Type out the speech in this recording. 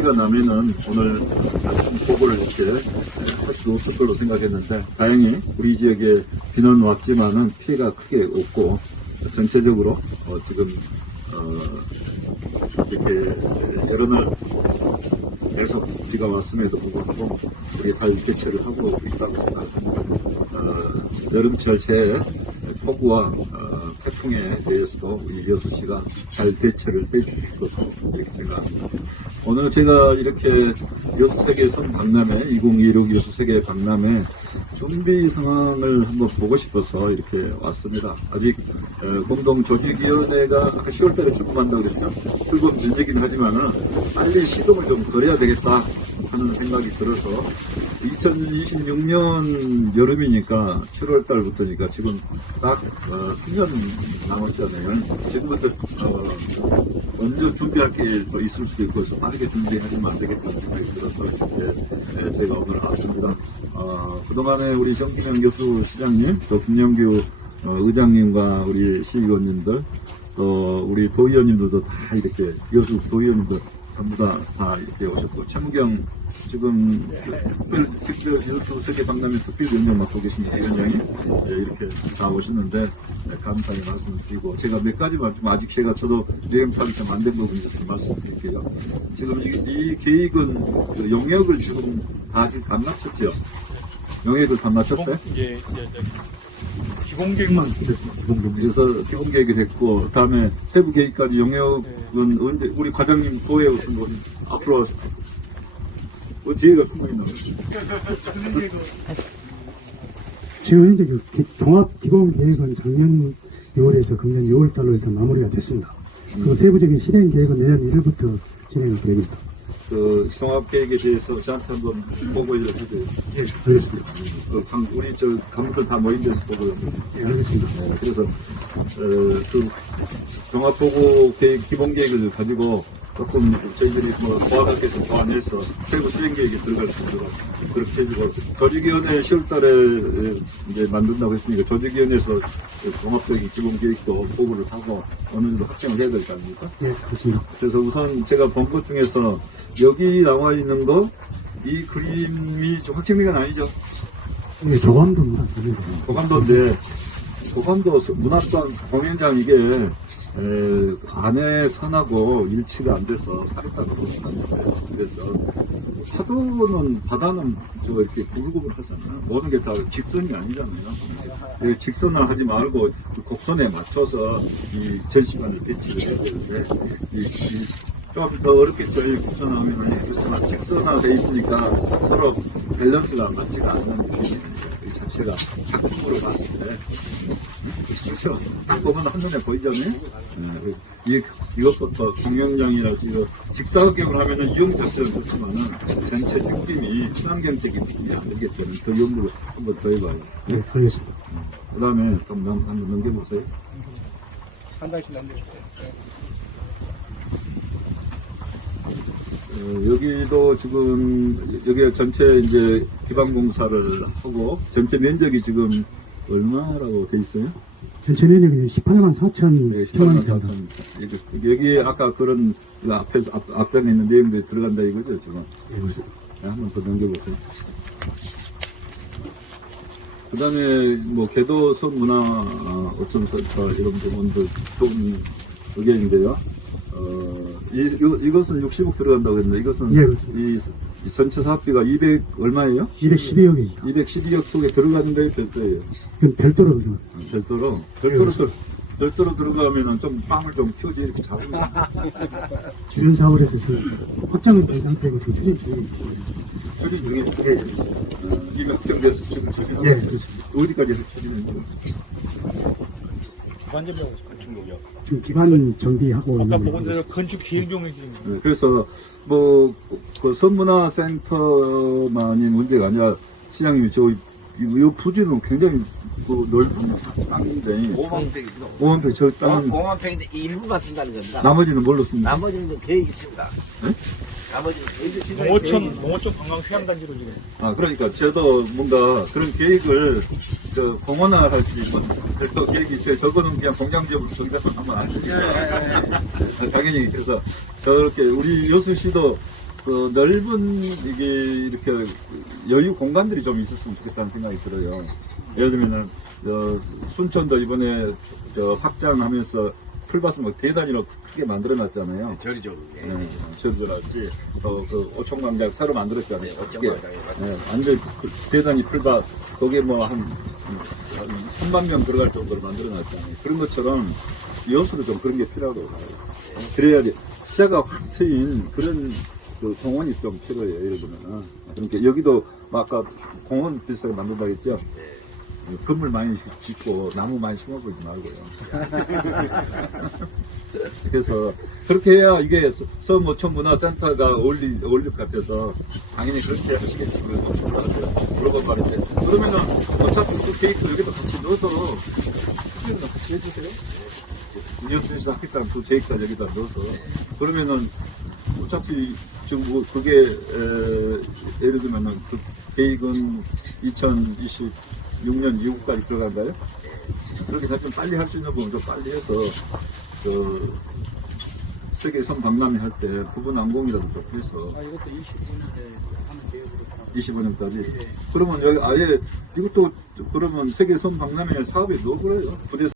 비가 나면은 오늘 아침 보고를 이렇게 할 수 없을 걸로 생각했는데 다행히 우리 지역에 비는 왔지만은 피해가 크게 없고 전체적으로 어, 지금 어, 이렇게 여러 날 계속 비가 왔음에도 불구하고 우리 잘 대처를 하고 있다고 생각합니다. 어, 여름철 새 폭우와 어, 태풍에 대해서도 우리 여수시가 잘 대처를 해주실 것으로 이렇게 생각합니다. 오늘 제가 이렇게 여수세계 선 박람회 2016 여수세계 박람회 준비 상황을 한번 보고 싶어서 이렇게 왔습니다. 아직 어, 공동조직위원회가 아까 10월달에 출범한다고 그랬죠. 출범 전제긴 하지만은 빨리 시동을 좀 걸어야 되겠다 하는 생각이 들어서 2026년 여름이니까 7월 달부터니까 지금 딱 어, 3년 남았잖아요. 지금부터 어, 먼저 준비할 게 또 있을 수도 있고 그래서 빠르게 준비하시면 안 되겠다는 생각이 들어서 이렇게 예, 제가 오늘 왔습니다. 어, 그동안에 우리 정기명 교수 시장님, 또 김영규 어, 의장님과 우리 시의원님들, 또 우리 도의원님들도 다 이렇게 여수 도의원님들 전부 다, 다 이렇게 오셨고 최무경 지금 그 특별 특별 세계 박람회 특별위원장 맡고 계신 위원장이 예, 이렇게 다 오셨는데 예, 감사의 말씀 드리고 제가 몇 가지만 좀 아직 제가 저도 여행 파악이 좀안된 부분이 있어서 말씀드릴게요. 지금 이, 이 계획은 그 용역을 지금 다 지금 다 마쳤죠. 용역을 다 마쳤어요? 이 기본계획만 그래서 기본 계획이 됐고 다음에 세부 계획까지 용역은 언제 우리 과장님 도에 오신 분 앞으로 어, 뒤에가 숨어있나 봐요. 지금 현재 그 기- 종합 기본 계획은 작년 6월에서 금년 6월 달로 일단 마무리가 됐습니다. 그 세부적인 실행 계획은 내년 1월부터 진행할 계획입니다. 그 종합 계획에 대해서 저한테 한번 보고를 해줘요. 예, 알겠습니다. 그 강- 우리 저 간부들 다 모인 데서 보고를 해줘요. 예, 알겠습니다. 네, 그래서 어, 그 종합보고 계획 기본 계획을 가지고 조금 저희들이 뭐 보완학교에서 보완해서 세부 수행 계획에 들어갈 수 있도록 그렇게 해주고 조직위원회 10월달에 이제 만든다고 했으니까 조직위원회에서 그 종합적인 기본 계획도 보고를 하고 어느 정도 확정을 해야 될 거 아닙니까? 예, 그렇습니다. 그래서 우선 제가 본 것 중에서 여기 나와 있는 거 이 그림이 좀 확정미가 아니죠? 예, 조감도입니다. 조감도. 조감도인데 조감도 문학관 공연장 이게 에, 안에 산하고 일치가 안 돼서 다르다고 돼요. 그래서 파도는 바다는 저 이렇게 구불구불 하잖아요. 모든 게 다 직선이 아니잖아요. 그 직선을 하지 말고 그 곡선에 맞춰서 이 전시관을 배치를 해야 되는데 이, 이 좀더 어렵겠죠. 이 곡선하면 그렇지만 직선화돼 있으니까 서로 밸런스가 맞지가 않는 느낌이 이 자체가 작품으로 봤을 때 그렇죠. 딱 보면 한눈에 보이잖아요. 네, 이, 이것부터 공연장이랄지 이거 직사각형을 하면은 이용 자체는 좋지만은 전체 느낌이 친환경적인 느낌이 안 들기 때문에 더 연구를 한번 더 해봐요. 예, 알겠습니다. 그 다음에 좀 넘, 한번 넘겨보세요. 한 달씩 남겨주세요. 어, 여기도 지금 여기 전체 이제 기반 공사를 하고 전체 면적이 지금 얼마라고 돼 있어요? 전체 면적이 18만 4천 네, 평方 18만 4천. 여기, 여기 아까 그런 그 앞에서 앞, 앞장에 있는 내용들이 들어간다 이거죠 지금. 예, 그렇습니다. 네, 한번 더 넘겨보세요. 그 다음에 뭐 개도선 문화 어, 어촌센터 이런 부분도 좋은 의견인데요. 어, 이, 이거- 이것은 60억 들어간다고 했는데 이것은 예, 그렇습니다. 이, 이 전체 사업비가 200 얼마예요? 212억입니다. 212억 속에 들어가는데 별도예요. 이건 별도로 그죠. 어, 별도로 별도로 들- 별도로 들어가면은 좀 빵을 좀 키우지 이렇게 잡으면 주변 사업을 해서 지금 확정은 된 상태고 지금 추진 중입니다. 추진 중에 어, 이미 확정돼서 지금 추진하고 예. 그렇습니다. 어디까지 해서 추진했는지 기반점이라고 해서 건축용역. 지금 기반 정비하고 아까 있는 보건 대로 건축 기획용역 지금. 네, 그래서 뭐 그 선문화센터만이 문제가 아니라 시장님이 저 이, 이 부지는 굉장히 그 넓은 땅인데 5만 평이죠. 5만 평 저 땅은 5만 평인데 일부만 쓴다는 겁니다. 나머지는 뭘로 씁니까? 나머지는 계획이 있습니다. 네? 나머지는 계획이 있습니다. 농어촌 농어촌 관광 휴양단지로 지금. 아 그러니까 저도 뭔가 그런 계획을 저 공원화할지 뭐 별도 계획이 있어요. 저거는 그냥 공장지역으로 저기다 하면 안 되니까 당연히 그래서 저렇게 우리 여수시도 그 넓은 이게 이렇게 여유 공간들이 좀 있었으면 좋겠다는 생각이 들어요. 예를 들면은 저 순천도 이번에 저 확장하면서 풀밭을 뭐 대단위로 크게 만들어놨잖아요. 저리 좀. 예. 네, 저들하지 어 그 오총광장 새로 만들었잖아요. 네, 어떻게. 네, 완전 그 대단히 풀밭 거기에 뭐한 3만 명 들어갈 정도로 만들어놨잖아요. 그런 것처럼 이어서도 좀 그런 게 필요하다고 봐요. 그래야지 시야가 확 트인 그런 그 공원이 좀 필요해요. 예를 들면 그러니까 여기도 뭐 아까 공원 비슷하게 만든다 했죠. 건물 많이 짓고 나무 많이 심어보지 말고요. 그래서 그렇게 해야 이게 서- 서모촌 문화센터가 어울리, 어울릴 것 같아서 당연히 그렇게 하시겠지만 물어본 말인데 그러면은 어차피 그 케이크 여기다 같이 넣어서 수준을 같이 해주세요. 이현수에서 하겠다는 그 계획다 여기다 넣어서 그러면은 어차피 지금 뭐 그게 에, 예를 들면은 그 계획은 2026년 이후까지 들어간가요? 그렇게 좀 빨리 할 수 있는 부분 좀 빨리 해서 그 세계 선 박람회 할 때 부분 항공이라도 좀 해서 아, 이것도 25년에 하는 계획으로 25년까지? 그러면 여기 아예 이것도 그러면 세계 선 박람회 사업에 넣어버려요? 부대